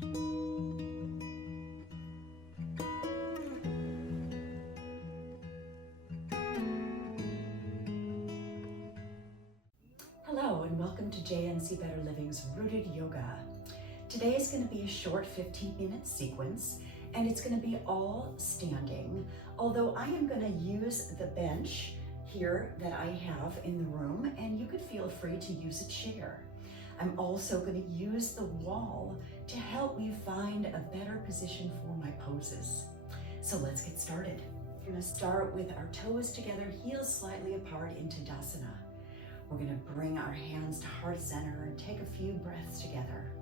Hello and welcome to JNC Better Living's Rooted Yoga. Today is going to be a short 15-minute sequence and it's going to be all standing, although I am going to use the bench here that I have in the room, and you could feel free to use a chair. I'm also going to use the wall to help me find a better position for my poses. So let's get started. We're going to start with our toes together, heels slightly apart into Dasana. We're going to bring our hands to heart center and take a few breaths together.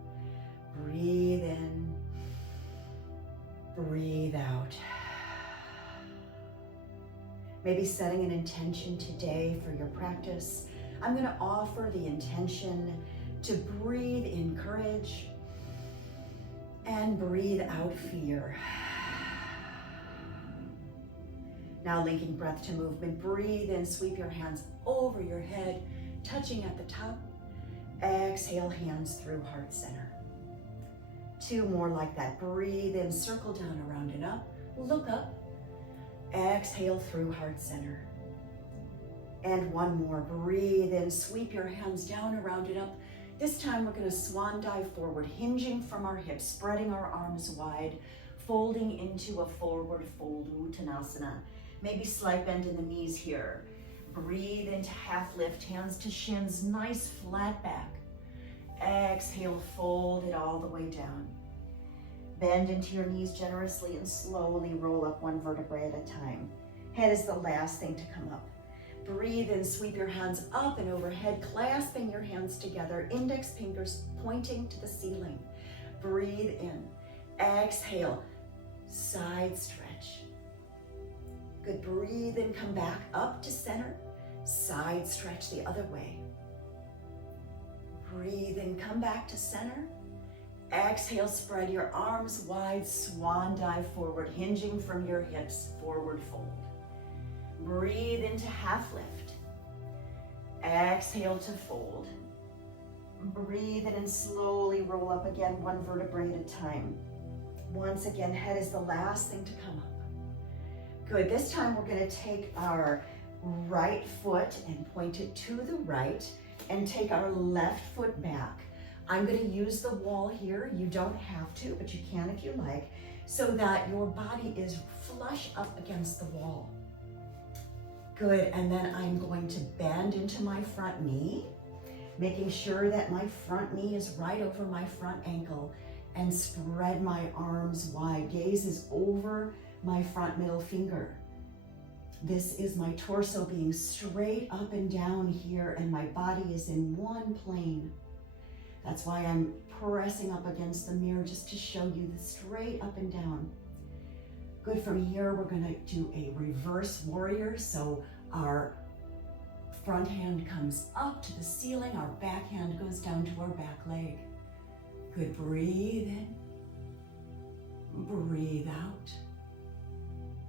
Breathe in, breathe out. Maybe setting an intention today for your practice. I'm going to offer the intention to breathe in courage and breathe out fear. Now linking breath to movement, breathe in, sweep your hands over your head, touching at the top. Exhale, hands through heart center. 2 more like that. Breathe in, circle down, around and up. Look up. Exhale through heart center. And 1 more. Breathe in, sweep your hands down, around and up. This time we're going to swan dive forward, hinging from our hips, spreading our arms wide, folding into a forward fold, Uttanasana. Maybe slight bend in the knees here. Breathe into half lift, hands to shins, nice flat back. Exhale, fold it all the way down. Bend into your knees generously and slowly roll up 1 vertebrae at a time. Head is the last thing to come up. Breathe in, sweep your hands up and overhead, clasping your hands together, index fingers pointing to the ceiling. Breathe in, exhale, side stretch. Good, breathe in, come back up to center, side stretch the other way. Breathe in, come back to center. Exhale, spread your arms wide, swan dive forward, hinging from your hips, forward fold. Breathe into half lift. Exhale to fold. Breathe in and slowly roll up again, 1 vertebrae at a time. Once again, head is the last thing to come up. Good, this time we're going to take our right foot and point it to the right and take our left foot back. I'm going to use the wall here. You don't have to, but you can if you like, so that your body is flush up against the wall. Good, and then I'm going to bend into my front knee, making sure that my front knee is right over my front ankle, and spread my arms wide. Gaze is over my front middle finger. This is my torso being straight up and down here, and my body is in one plane. That's why I'm pressing up against the mirror, just to show you the straight up and down. Good, from here we're gonna do a reverse warrior. So our front hand comes up to the ceiling, our back hand goes down to our back leg. Good, breathe in, breathe out.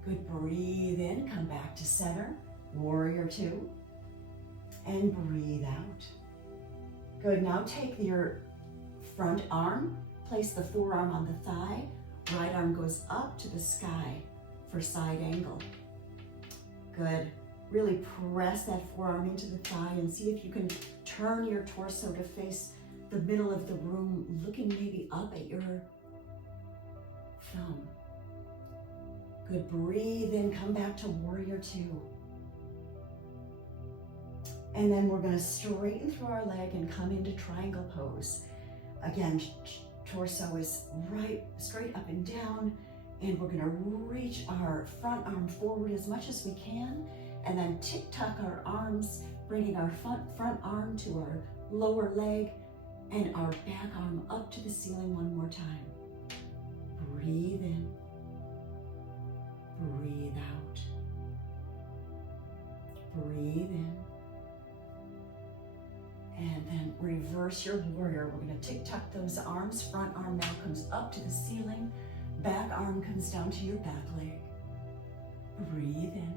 Good, breathe in, come back to center, warrior 2, and breathe out. Good, now take your front arm, place the forearm on the thigh, right arm goes up to the sky for side angle. Good, really press that forearm into the thigh and see if you can turn your torso to face the middle of the room, looking maybe up at your thumb. Good, breathe in, come back to warrior 2. And then we're gonna straighten through our leg and come into triangle pose. Again, torso is right, straight up and down, and we're gonna reach our front arm forward as much as we can, and then tick-tock our arms, bringing our front arm to our lower leg, and our back arm up to the ceiling 1 more time. Breathe in, breathe out, breathe in, and then reverse your warrior. We're gonna tick-tock those arms. Front arm now comes up to the ceiling, back arm comes down to your back leg. Breathe in,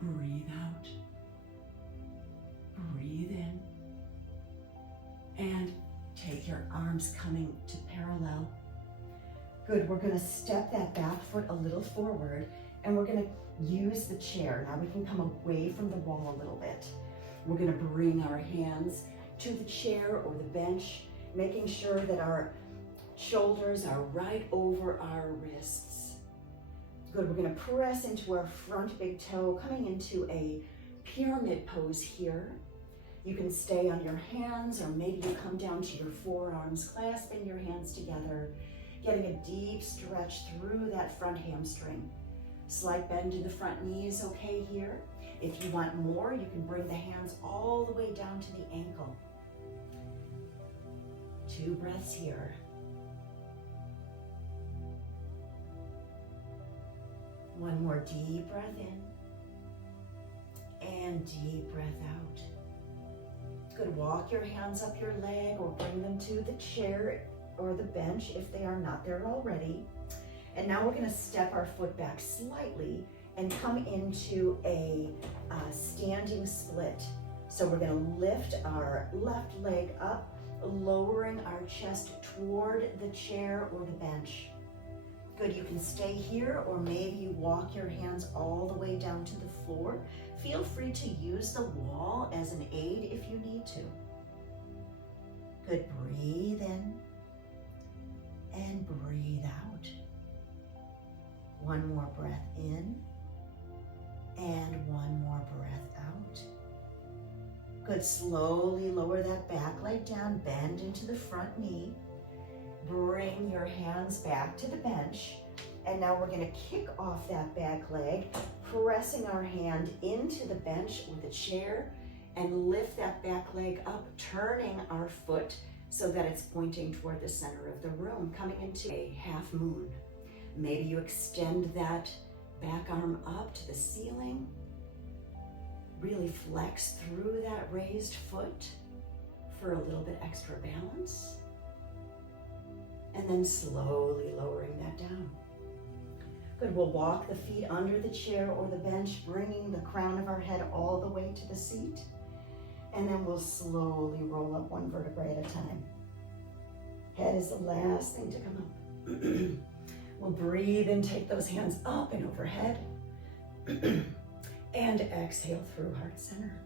breathe out, breathe in, and Take your arms coming to parallel. Good, we're gonna step that back foot a little forward and we're gonna use the chair. Now we can come away from the wall a little bit. We're gonna bring our hands to the chair or the bench, making sure that our shoulders are right over our wrists. Good, we're gonna press into our front big toe, coming into a pyramid pose here. You can stay on your hands or maybe you come down to your forearms, clasping your hands together, getting a deep stretch through that front hamstring. Slight bend in the front knee is okay here. If you want more, you can bring the hands all the way down to the ankle. 2 breaths here. One more deep breath in and deep breath out. Good, walk your hands up your leg or bring them to the chair or the bench if they are not there already. And now we're gonna step our foot back slightly and come into a standing split. So we're gonna lift our left leg up, lowering our chest toward the chair or the bench. Good, you can stay here or maybe you walk your hands all the way down to the floor. Feel free to use the wall as an aid if you need to. Good, breathe in and breathe out. One more breath in and one more breath out. Good, slowly lower that back leg down, bend into the front knee. Bring your hands back to the bench. And now we're gonna kick off that back leg, pressing our hand into the bench or the chair and lift that back leg up, turning our foot so that it's pointing toward the center of the room, coming into a half moon. Maybe you extend that back arm up to the ceiling. Really flex through that raised foot for a little bit extra balance. And then slowly lowering that down. Good, we'll walk the feet under the chair or the bench, bringing the crown of our head all the way to the seat. And then we'll slowly roll up one vertebrae at a time. Head is the last thing to come up. We'll breathe and take those hands up and overhead. And exhale through heart center.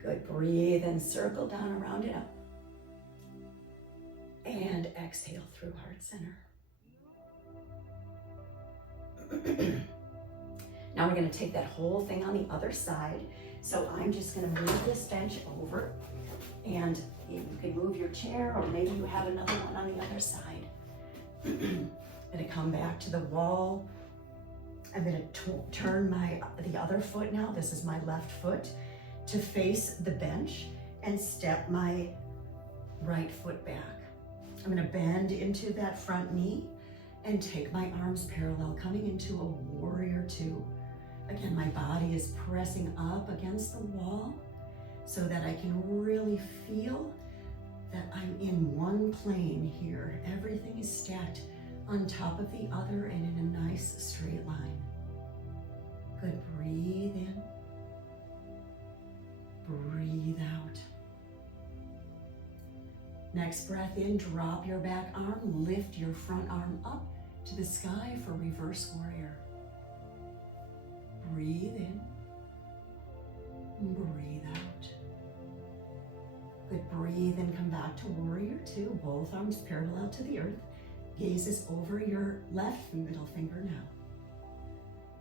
Good, breathe and circle down around it up. And exhale through heart center. Now we're gonna take that whole thing on the other side. So I'm just gonna move this bench over and you can move your chair or maybe you have another one on the other side. I'm gonna come back to the wall. I'm gonna turn the other foot now, this is my left foot, to face the bench and step my right foot back. I'm gonna bend into that front knee and take my arms parallel, coming into a warrior two. Again, my body is pressing up against the wall so that I can really feel that I'm in one plane here. Everything is stacked on top of the other and in a nice straight line. Good, breathe in, breathe out. Next breath in, drop your back arm, lift your front arm up to the sky for reverse warrior. Breathe in, breathe out. Good, breathe and come back to warrior two, both arms parallel to the earth. Gaze is over your left middle finger now.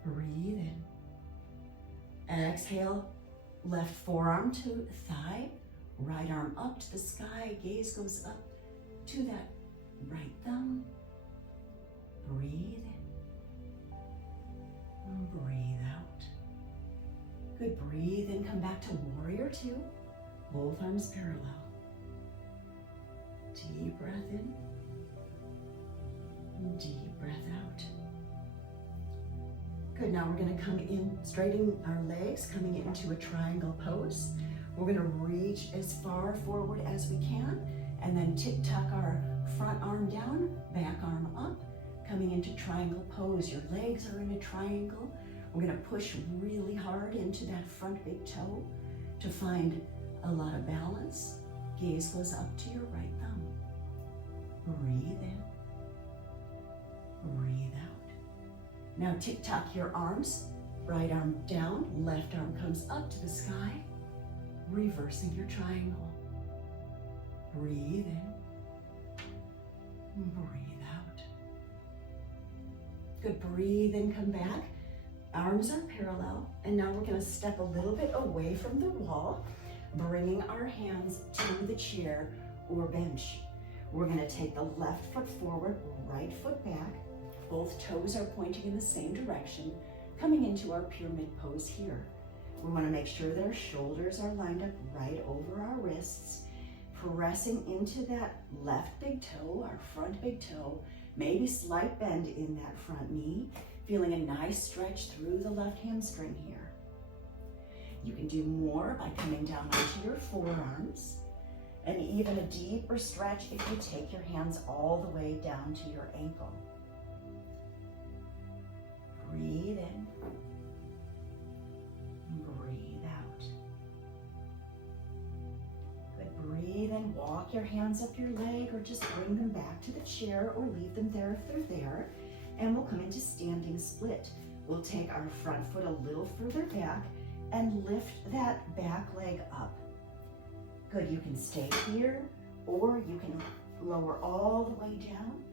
Breathe in. Exhale, left forearm to thigh, right arm up to the sky, gaze goes up to that right thumb. Breathe in, breathe out. Good, breathe in, come back to warrior two, both arms parallel. Deep breath in, deep breath out. Good, now we're gonna come in, straightening our legs, coming into a triangle pose. We're gonna reach as far forward as we can, and then tick-tock our front arm down, back arm up, coming into triangle pose. Your legs are in a triangle. We're gonna push really hard into that front big toe to find A lot of balance. Gaze goes up to your right thumb. Breathe in. Breathe out. Now tick-tock your arms. Right arm down, left arm comes up to the sky, reversing your triangle. Breathe in. Breathe out. Good, breathe in, come back. Arms are parallel, and now we're gonna step a little bit away from the wall, bringing our hands to the chair or bench. We're gonna take the left foot forward, right foot back. Both toes are pointing in the same direction, coming into our pyramid pose here. We wanna make sure that our shoulders are lined up right over our wrists, pressing into that left big toe, our front big toe, maybe slight bend in that front knee, feeling a nice stretch through the left hamstring here. You can do more by coming down onto your forearms, and even a deeper stretch if you take your hands all the way down to your ankle. Breathe in. Breathe out. Good, breathe in. Walk your hands up your leg or just bring them back to the chair or leave them there if they're there. And we'll come into standing split. We'll take our front foot a little further back and lift that back leg up. Good, you can stay here or you can lower all the way down,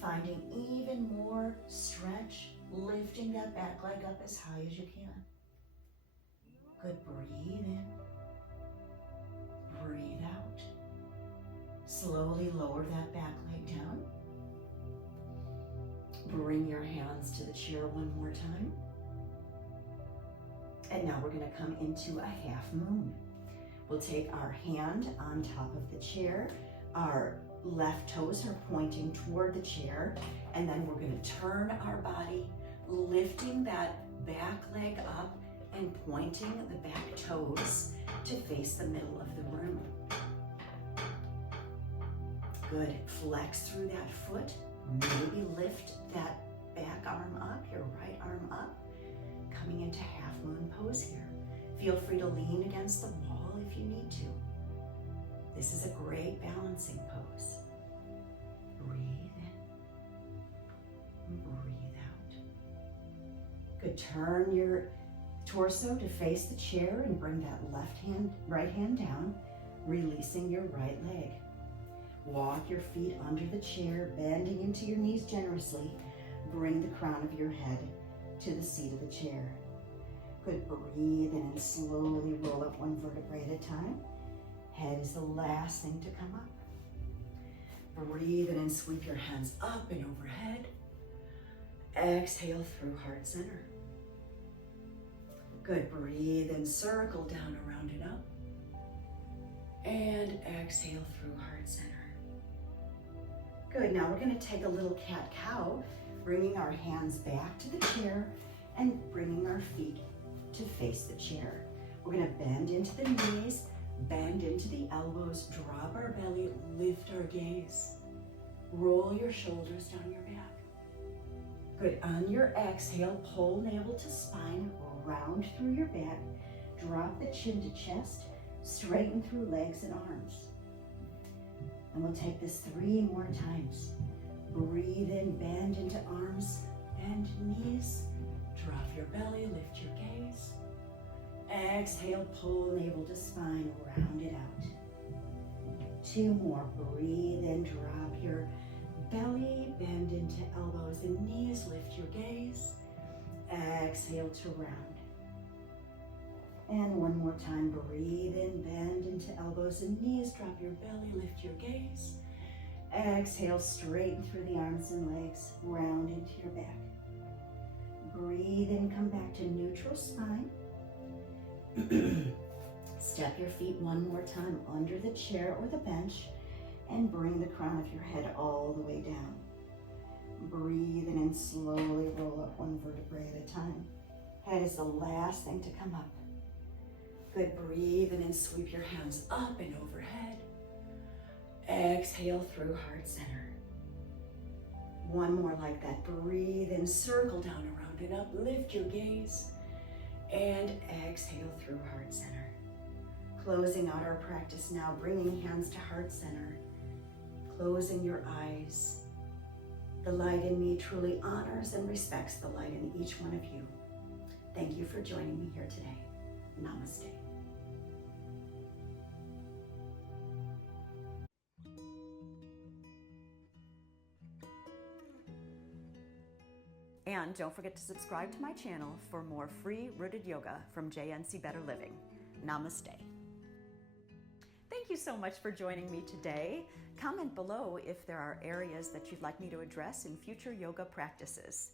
finding even more stretch, lifting that back leg up as high as you can. Good, breathe in, breathe out. Slowly lower that back leg down. Bring your hands to the chair one more time. And now we're gonna come into a half moon. We'll take our hand on top of the chair. Our left toes are pointing toward the chair. And then we're gonna turn our body, lifting that back leg up and pointing the back toes to face the middle of the room. Good, flex through that foot. Maybe lift that back arm up, your right arm up, coming into half moon pose here. Feel free to lean against the wall if you need to. This is a great balancing pose. Breathe in, breathe out. Good, turn your torso to face the chair and bring that right hand down, releasing your right leg. Walk your feet under the chair, bending into your knees generously. Bring the crown of your head to the seat of the chair. Good, breathe in and slowly roll up one vertebrae at a time. Head is the last thing to come up. Breathe in and sweep your hands up and overhead. Exhale through heart center. Good, breathe in, circle down around and up. And exhale through heart center. Good, now we're gonna take a little cat-cow, bringing our hands back to the chair and bringing our feet to face the chair. We're gonna bend into the knees, bend into the elbows, drop our belly, lift our gaze. Roll your shoulders down your back. Good, on your exhale, pull navel to spine, round through your back, drop the chin to chest, straighten through legs and arms. And we'll take this 3 more times. Breathe in, bend into arms, bend knees, drop your belly, lift your gaze. Exhale, pull navel to spine, round it out. 2 more, breathe in, drop your belly, bend into elbows and knees, lift your gaze. Exhale to round. And 1 more time, breathe in, bend into elbows and knees, drop your belly, lift your gaze. Exhale, straighten through the arms and legs, round into your back. Breathe in, come back to neutral spine. Step your feet 1 more time under the chair or the bench and bring the crown of your head all the way down. Breathe in and slowly roll up 1 vertebrae at a time. Head is the last thing to come up. Good, breathe in and sweep your hands up and overhead. Exhale through heart center. 1 more like that. Breathe in, circle down around and up, lift your gaze. And exhale through heart center. Closing out our practice now, bringing hands to heart center, closing your eyes. The light in me truly honors and respects the light in each one of you. Thank you for joining me here today. Namaste. And don't forget to subscribe to my channel for more free rooted yoga from JNC Better Living. Namaste. Thank you so much for joining me today. Comment below if there are areas that you'd like me to address in future yoga practices.